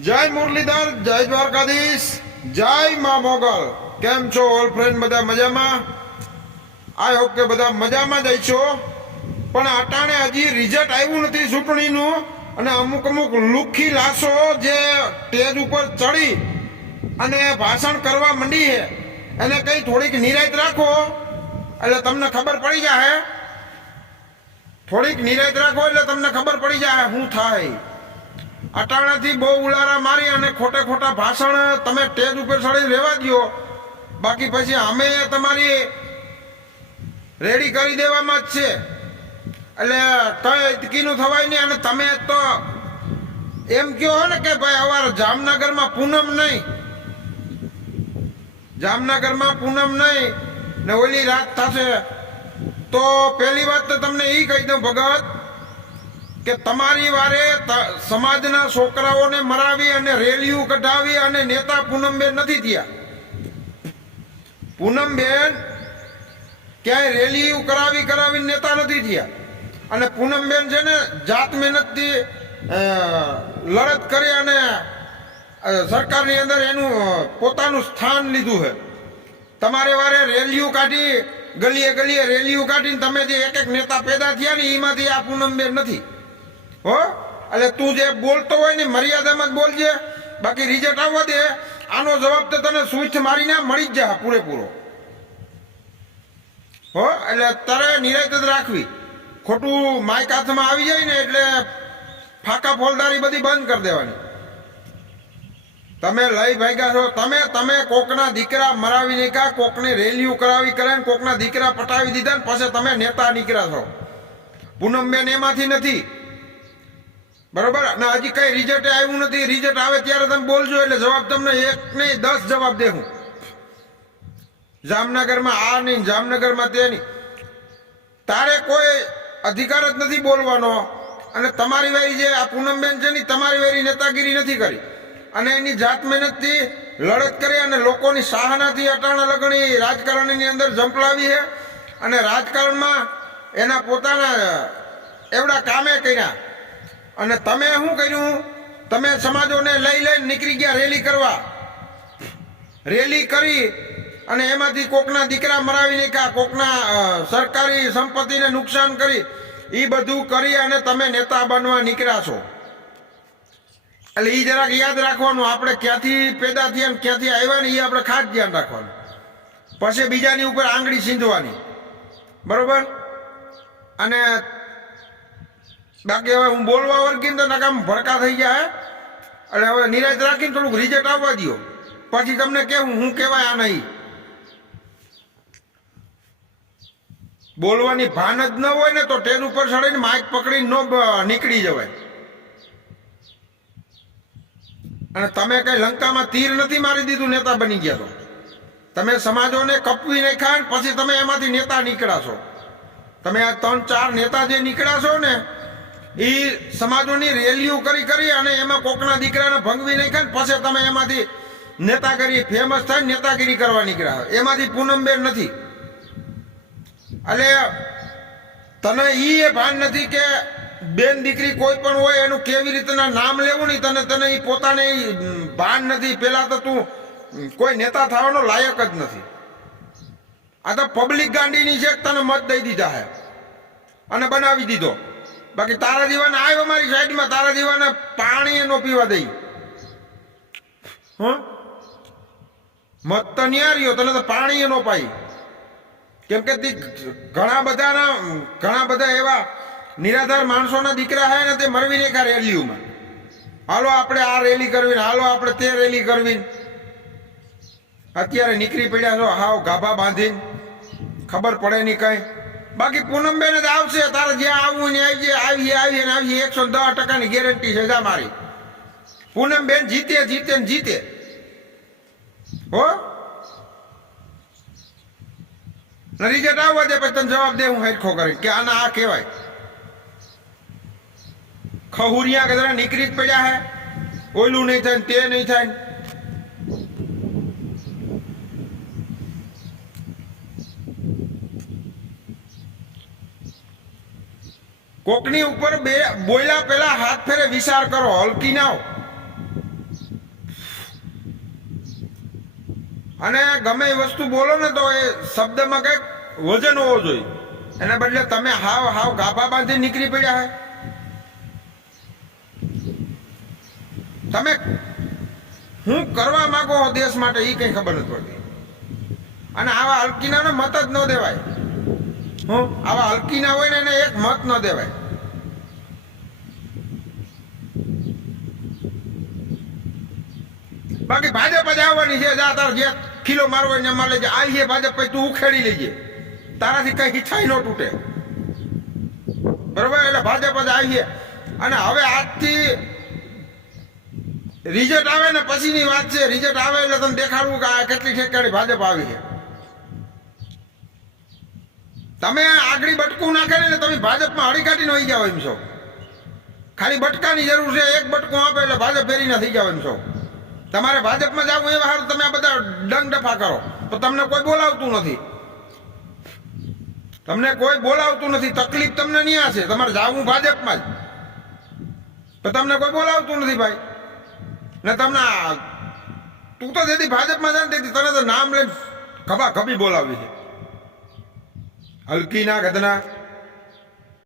જય મુરલીધર, જય દ્વારકાધીશ, જય મા મોગલ. કેમ છો ઓલ ફ્રેન્ડ બધા મજામાં? આઈ હોપ કે બધા મજામાં જ છો. પણ અટાણે હજી રિઝલ્ટ આવ્યું નથી ચૂંટણીનું અને અમુક અમુક લુખ્ખી લાશો જે સ્ટેજ ઉપર ચડી અને ભાષણ કરવા માંડી છે. એને કઈ થોડીક નિરાયત રાખો. એટલે તમને ખબર પડી જાય થોડીક નિરાયત રાખો એટલે તમને ખબર પડી જાય શું થાય. અટાણાથી બહુ ઉલારા મારી અને ખોટા ખોટા ભાષણ તમે સ્ટેજ ઉપર ચડી રહેવા દો બાકી પછી અમે તમારી રેડી કરી દેવામાં જ છે. એટલે કઈ ઇતકીનું થવાય નહીં અને તમે તો એમ કહો ને કે ભાઈ અવાર જામનગરમાં પૂનમ નહીં. જામનગરમાં પૂનમ નહીં ને ઓલી રાત થશે. તો પહેલી વાત તો તમને એ કહી દઉં ભગત કે તમારી વારે સમાજના છોકરાઓને મરાવી અને રેલીઓ કઢાવી અને નેતા પૂનમબેન નથી થયા. પૂનમબેન ક્યાંય રેલીઓ કરાવી કરાવી નેતા નથી થયા. અને પૂનમબેન છે ને જાત મહેનતથી લડત કરી અને સરકારની અંદર એનું પોતાનું સ્થાન લીધું છે. તમારે વારે રેલીઓ કાઢી, ગલીએ ગલીએ રેલીઓ કાઢીને તમે જે એક એક નેતા પેદા થયા ને એમાંથી આ પૂનમબેન નથી. હો? એટલે તું જે બોલતો હોય ને મર્યાદામાં જ બોલજે. બાકી રિઝલ્ટ આવવા દે. આનો જવાબ તો તને સ્વિચ મારીને મળી જ જાય પૂરેપૂરો. હો? એટલે તારે નિરાયત જ રાખવી. ખોટું માઇક હાથમાં આવી જાય ને એટલે ફાકા ફોલદારી બધી બંધ કરી દેવાની. તમે લઈ ભાગ્યા છો. તમે તમે કોકના દીકરા મરાવી નીકળ્યા કોકને રેલીઓ કરાવી કરે કોકના દીકરા પટાવી દીધા ને પછી તમે નેતા નીકળ્યા છો. પૂનમબેન એમાંથી નથી. બરોબર? અને હજી કઈ રિઝલ્ટ આવ્યું નથી. રિઝલ્ટ આવે ત્યારે તમે બોલજો, એટલે જવાબ તમને એક નહીં, દસ જવાબ દેવું જામનગરમાં આ નહીં, જામનગરમાં તે નહીં. તારે કોઈ અધિકાર જ નથી બોલવાનો. અને તમારી વારી જે આ પૂનમબેન છે ને તમારી વારી નેતાગીરી નથી કરી. અને એની જાત મહેનતથી લડત કરી અને લોકોની સાહનાથી અટાણા લગણી રાજકારણની અંદર ઝંપલાવી છે. અને રાજકારણમાં એના પોતાના એવડા કામે કર્યા. અને તમે શું કર્યું? તમે સમાજોને લઈ લઈને નીકળી ગયા રેલી કરવા. રેલી કરી અને એમાંથી કોકના દીકરા મરાવી નાખ્યા, કોકના સરકારી સંપત્તિને નુકસાન કરી. એ બધું કરી અને તમે નેતા બનવા નીકળ્યા છો. એટલે એ જરાક યાદ રાખવાનું, આપણે ક્યાંથી પેદા થયા ને ક્યાંથી આવ્યા ને એ આપણે ખાસ ધ્યાન રાખવાનું. પછી બીજાની ઉપર આંગળી સીંધવાની. બરોબર? અને બાકી હવે હું બોલવા વર્ગીને તો નકામ ભડકા થઈ જાય અને હવે નિરાશ રાખીને થોડુંક રિઝલ્ટ આવવા દો પછી તમને કેવું, હું કહેવાય આ નહીં. બોલવાની ભાન જ ન હોય ને તો ટ્રેન ઉપર ચડીને માઇક પકડીને નો નીકળી જવાય. અને તમે કઈ લંકામાં તીર નથી મારી દીધું, નેતા બની ગયા તો. તમે સમાજોને કપવી નાખ્યા પછી તમે એમાંથી નેતા નીકળ્યા છો. તમે આ ત્રણ ચાર નેતા જે નીકળ્યા છો ને એ સમાજોની રેલીઓ કરી કરી અને એમાં કોકના દીકરાને ભંગવી નાખ્યા ને પછી તમે એમાંથી નેતાગીરી ફેમસ થાય નેતાગીરી કરવા નીકળ્યા એમાંથી પૂનમબેન નથી. એટલે તને એ ભાન નથી કે બેન દીકરી કોઈ પણ હોય એનું કેવી રીતના નામ લેવું નહીં તને તને એ પોતાને ભાન નથી. પેલા તો તું કોઈ નેતા થવાનો લાયક જ નથી. આ તો પબ્લિક ગાંડીની છે તને મત દઈ દીધા હે? અને બનાવી દીધો. બાકી તારા દીવાને આવ્યો મારી સાઈડમાં, તારા દીવાને પાણી નો પીવા દઈ. હ? મત તો નિયાર્યો તને તો પાણી નો પાઈ. કેમ કે ઘણા બધાના, ઘણા બધા એવા નિરાધાર માણસોના દીકરા હે ને તે મરવી ખા રેલીઓમાં. હાલો આપણે આ રેલી કરવી હાલો આપણે તે રેલી કરવી અત્યારે નીકળી પડ્યા છો, હાવ ગાભા બાંધીને. ખબર પડે નહીં કઈ. બાકી પૂનમબેન જ આવશે, તારે જ્યાં આવવું ને આવી આવીએ આવીએ ને આવીએ. એકસો દસ ટકાની ગેરંટી છે, જા મારી. પૂનમબેન જીતે જીતે ને જીતે. હો? રિઝલ્ટ આવવા દે, પછી તને જવાબ દે, હું હેરખો કરી. કે આના આ કહેવાય. ખહુરિયા કે જરા નીકળી જ પડ્યા હે. ઓલું નહીં થાય તે નહીં થાય કોકની ઉપર બે બોયલા પેલા હાથ ફેરે વિચાર કરો, હલકી નાવ અને ગમે એ વસ્તુ બોલો ને તો એ શબ્દમાં કંઈક વજન હોવો જોઈએ. એના બદલે તમે હાવ હાવ ગાભા બાંધી નીકળી પડ્યા હે. તમે હું કરવા માંગો દેશ માટે એ કંઈ ખબર નથી પડતી. અને આવા હલકીનાનો મત જ ન દેવાય. હું? આવા હલકીના હોય ને એને એક મત ન દેવાય. બાકી ભાજપ જ આવવાની છે, જા તાર જે ખીલો મારવો ને માર લેજે. આવી છે ભાજપ, પછી તું ઉખેડી લેજે. તારાથી કઈ હિચ્છાઈ ન તૂટે. બરોબર? એટલે ભાજપ જ આવી છે. અને હવે આજથી રિઝલ્ટ આવે ને પછીની વાત છે. રિઝલ્ટ આવે એટલે તમને દેખાડવું કે આ કેટલી ઠેકાણી ભાજપ આવી છે. તમે આગળ બટકું ને તમે ભાજપમાં હળી કાઢીને વહી જાઓ એમ છો. ખાલી બટકાની જરૂર છે, એક બટકું આપે એટલે ભાજપ ફેરી ના થઈ જાઓ એમ છો. તમારે ભાજપમાં જવું એ હારું તમે આ બધા ડંગ ડફા કરો. તો તમને કોઈ બોલાવતું નથી. તમને કોઈ બોલાવતું નથી, તકલીફ તમને નહીં હશે તમારે જાવું ભાજપમાં જ. તો તમને કોઈ બોલાવતું નથી ભાઈ. ને તમને તું તો જેથી ભાજપમાં જાય તેથી તને તો નામ લઈને ખભા ખભી બોલાવી છે. હલકી ના ગધના